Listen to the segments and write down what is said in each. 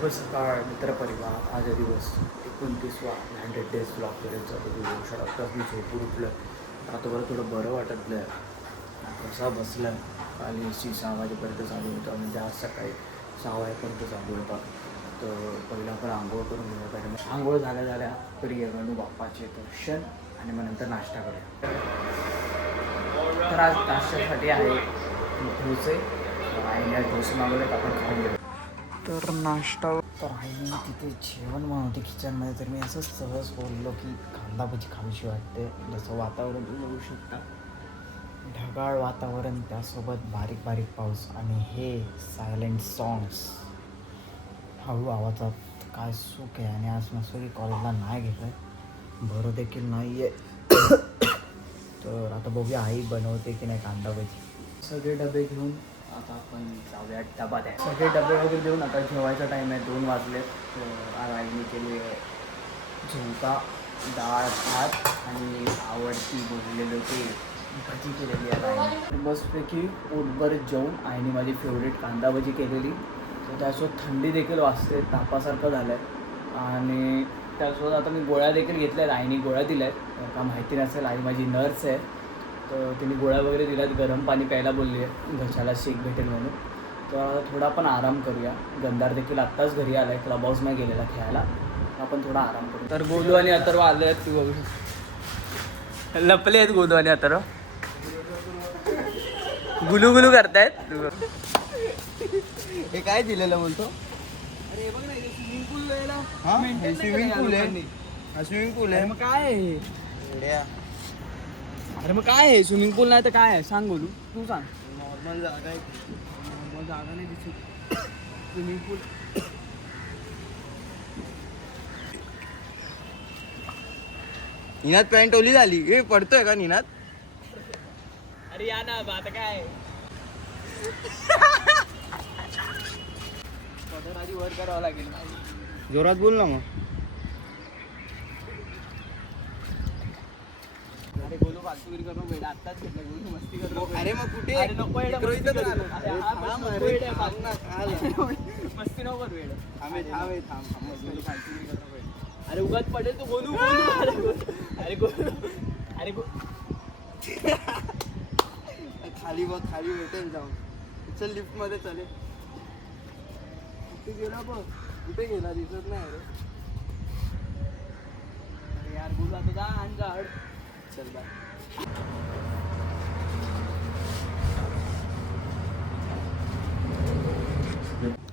शुभ सकाळ मित्रपरिवार. आज दिवस 29वा 100 डेज ब्लॉगपर्यंत तुम्ही येऊ शकता. मी झोपून उठलं आता बरं थोडं बरं वाटत नाही. कसा बसलं काल AC 6 वाजेपर्यंत चालू होता, म्हणजे आज सकाळी 6 वाजेपर्यंत चालू होता. तर पहिला आपण आंघोळ करून घेऊया. कारण आंघोळ झाल्या प्रिय गणू बाप्पाचे दर्शन आणि मग नंतर नाश्ता करूया. तर आज नाश्त्यासाठी आहे डोसे. आईने डोसे मागवलेत, आपण खाऊन घेऊ. तर नाश्ता तर आईने तिथे जेवण बनवते किचनमध्ये. तर मी असंच सहज बोललो की कांदा भजी खावीशी वाटते. जसं वातावरण तुम्ही बघू शकता, ढगाळ वातावरण, त्यासोबत बारीक बारीक पाऊस आणि हे सायलेंट सॉंग्स हळू आवाजात. काय सुख आहे. आणि आज मस्त की कॉलेजला नाही गेलं आहे, बरं देखील नाही आहे. तर आता बघूया आई बनवते की नाही कांदा भजी. सगळे डबे घेऊन आता आपण जाऊया डबा द्या. सगळे डबे वगैरे देऊन आता जेवायचा टाईम आहे, 2 वाजले. तर आज आईने केली झुणका, डाळ भात आणि आवडती बोललेलं ते भजी केलेली आहे आईने. बसपैकी पोटभर जेवून आईने माझी फेवरेट कांदा भजी केलेली. तर त्यासोबत थंडी देखील वाजते, तापासारखं झालं आहे. आणि त्यासोबत आता मी गोळ्या देखील घेतल्या आहेत. आईने गोळ्या दिल्या आहेत. का माहिती नसेल, आई माझी नर्स आहे. तर तिने गोळ्या वगैरे दिल्यात. गरम पाणी प्यायला बोलली आहे, घशाला शेक भेटेल म्हणून. तर थोडा आपण आराम करूया. गंधार देखील आत्ताच घरी आला आहे, क्लब हाऊस नाही गेलेला खेळायला. आपण थोडा आराम करू. तर गोलू आणि अथर्व आले आहेत. तू बघू शकतो, लपले आहेत गोलू आणि अथर्व. गुलू गुलू करतायत. हे काय दिलेलं बोलतो? अरे बघ ना, स्विमिंग पूल स्विमिंग पूल आहे. हा स्विमिंग पूल आहे. मग काय आहे? एवढ्या अरे मग काय आहे? स्विमिंग पूल नाही तर काय आहे? सांग बोलू, तू सांग. नॉर्मल जागा आहे. नॉर्मल जागा नाही दिसत. स्विमिंग पूल. निनाद पॅन्ट ओली झाली. हे पडतोय का निनाद? अरे या ना, आता काय आधी वर करावं लागेल. जोरात बोल ना मग. अरे बोलू फालतूगिरी करू बेटा, आत्ताच घेतलं बोलू, मस्ती करू. अरे मग कुठे? अरे नको येडं, मस्ती इकडं करू. आलो. अरे हा बस थांब, नको अरे येडं, थांब ना, मस्ती नको करू येडं. थांब. बोलू फालतूगिरी करू नको येडं. अरे उगाच पडेल तू. बोलू बोलू. अरे बोलू. अरे खाली बघ, खाली भेटेल जाऊन. चल लिफ्ट मध्ये चले. कुठे गेला बघ, कुठे गेला दिसत नाही. अरे यार बोलू, आता जा आणि जा. चल बाय.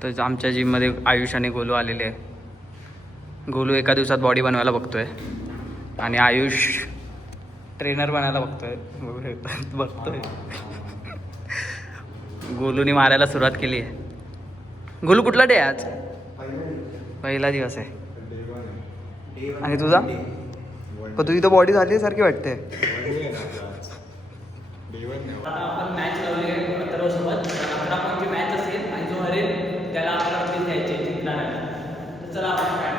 तर आमच्या जिममध्ये आयुष आणि गोलू आलेले आहे. गोलू एका दिवसात बॉडी बनवायला बघतोय आणि आयुष ट्रेनर बनायला बघतोय. गोलूने मारायला सुरुवात केली आहे. गोलू कुठला डे आज? पहिला दिवस आहे. आणि तुझा? पण तुझी तर बॉडी झाली सारखी वाटते. आपण मॅच लावली आहे अथर्वसोबत. 11 पॉईंटची मॅच असेल आणि जो हरेल त्याला 11 रुपये द्यायचे जिंकणाऱ्याला. तर चला आपण काय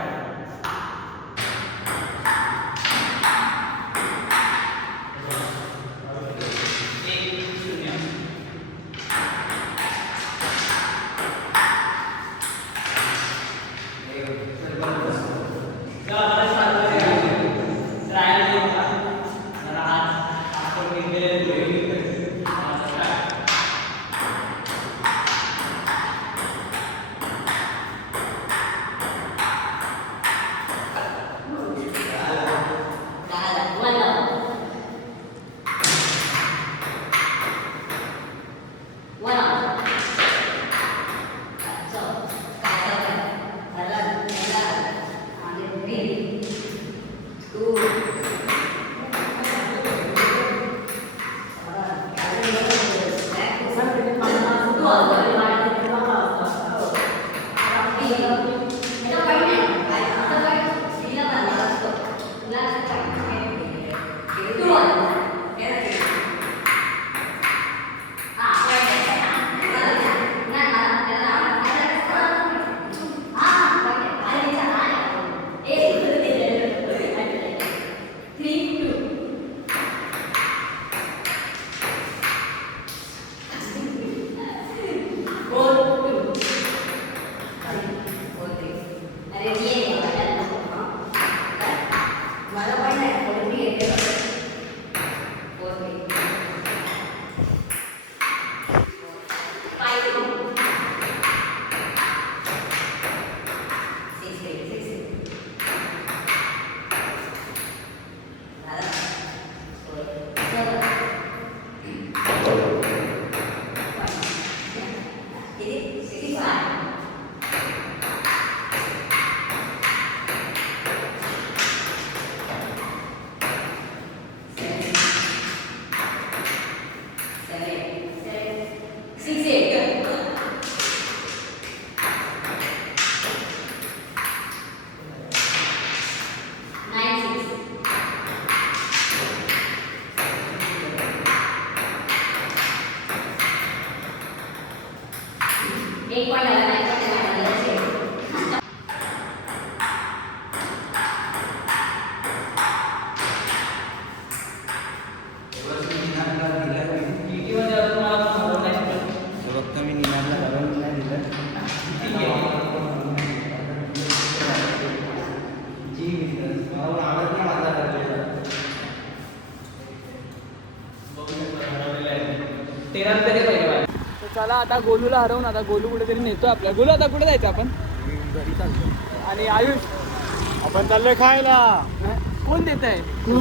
फक्त मी निनादला घालून नाही दिलं. तर चला आता गोलूला हरवून आता गोलू कुठेतरी नेतो आपल्या. गोलू आता कुठे जायचं आपण? घरी चालतो. आणि आयुष आपण चाललोय खायला. कोण देत आहे? तू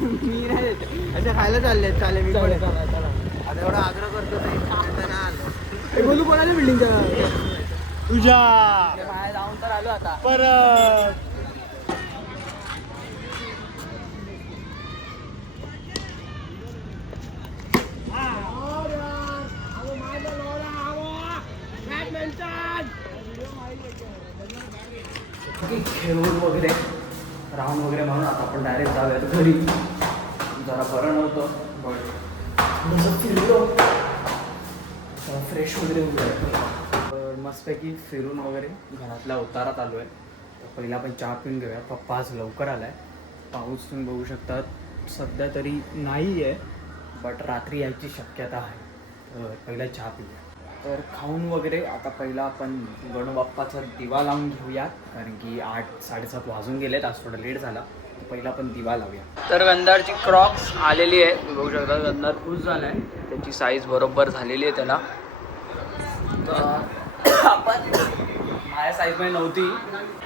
मी नाही देत. अच्छा खायला चालले चालेल मी पण येतो. चला. आता एवढा आग्रह करतो ए, गोलू कोणाच्या बिल्डिंगच्या तुझ्या बाहेर जाऊन तर आलो आता. परत खेळून वगैरे राऊंड वगैरे म्हणून आता आपण डायरेक्ट जाऊयात घरी. जरा बरं नव्हतं बट जसं फिरलो जरा फ्रेश वगैरे होऊया. मस्तपैकी फिरून वगैरे घरातल्या उतारात आलो आहे. तर पहिला आपण चहा पिऊन घेऊया. पप्पा आज लवकर आला आहे. पाऊस तुम्ही बघू शकतात सध्या तरी नाही आहे बट रात्री यायची शक्यता आहे. तर पहिला चहा पिऊया. तर खाऊन वगैरे आता पहिला आपण गणबाप्पाचा दिवा लावून घेऊया कारण की 8-7:30 वाजून गेलेत. आज थोडा लेट झाला. तर पहिला आपण दिवा लावूया. तर गंधारची क्रॉक्स आलेली आहे. तुम्ही बघू शकता गंधार खुश झाला आहे. त्याची साईज बरोबर झालेली आहे त्याला. तर आपण माझ्या साईजमध्ये नव्हती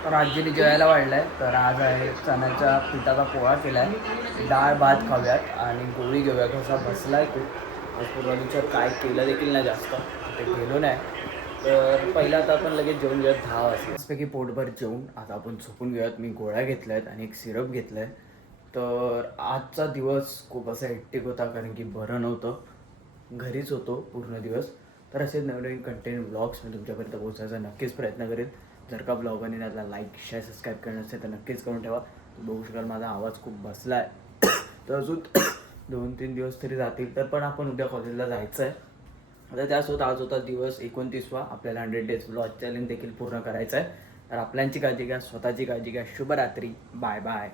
तर आजीने जेवायला वाढलं आहे. तर आज आहे चण्याच्या पिठाचा पोळा केला आहे. डाळ भात खाऊयात आणि गोळी घेऊया. कसा बसला आहे खूप. आज पूर्ण दिवसात काय केलं देखील नाही जास्त ते गेलो नाही. तर पहिला आता आपण लगेच जेवून घेऊयात 10 वाजता. मस्तपैकी पोटभर जेवून आता आपण झोपून घेऊयात. मी गोळ्या घेतल्या आहेत आणि एक सिरप घेतलं आहे. तर आजचा दिवस खूप असा हेक्टिक होता कारण की बरं नव्हतं. घरीच होतो पूर्ण दिवस. तर असे नवीन कंटेंट व्लॉग्स मी तुमच्यापर्यंत पोहोचायचा नक्कीच प्रयत्न करेन. जर का ब्लॉगने त्याला लाईक शेअर सबस्क्राईब करणं असेल तर नक्कीच करून ठेवा. बघू शकाल माझा आवाज खूप बसला आहे. तर अजून 2-3 दिवस तरी जातील. तर पण आपण उद्या कॉलेजला जायचं आहे. आता त्यासोबत आज होता दिवस 29वा. आपल्याला 100 डेज व्लॉग चॅलेंज देखील पूर्ण करायचं आहे. तर आपल्यांची काळजी घ्या, स्वतःची काळजी घ्या. शुभरात्री. Bye bye.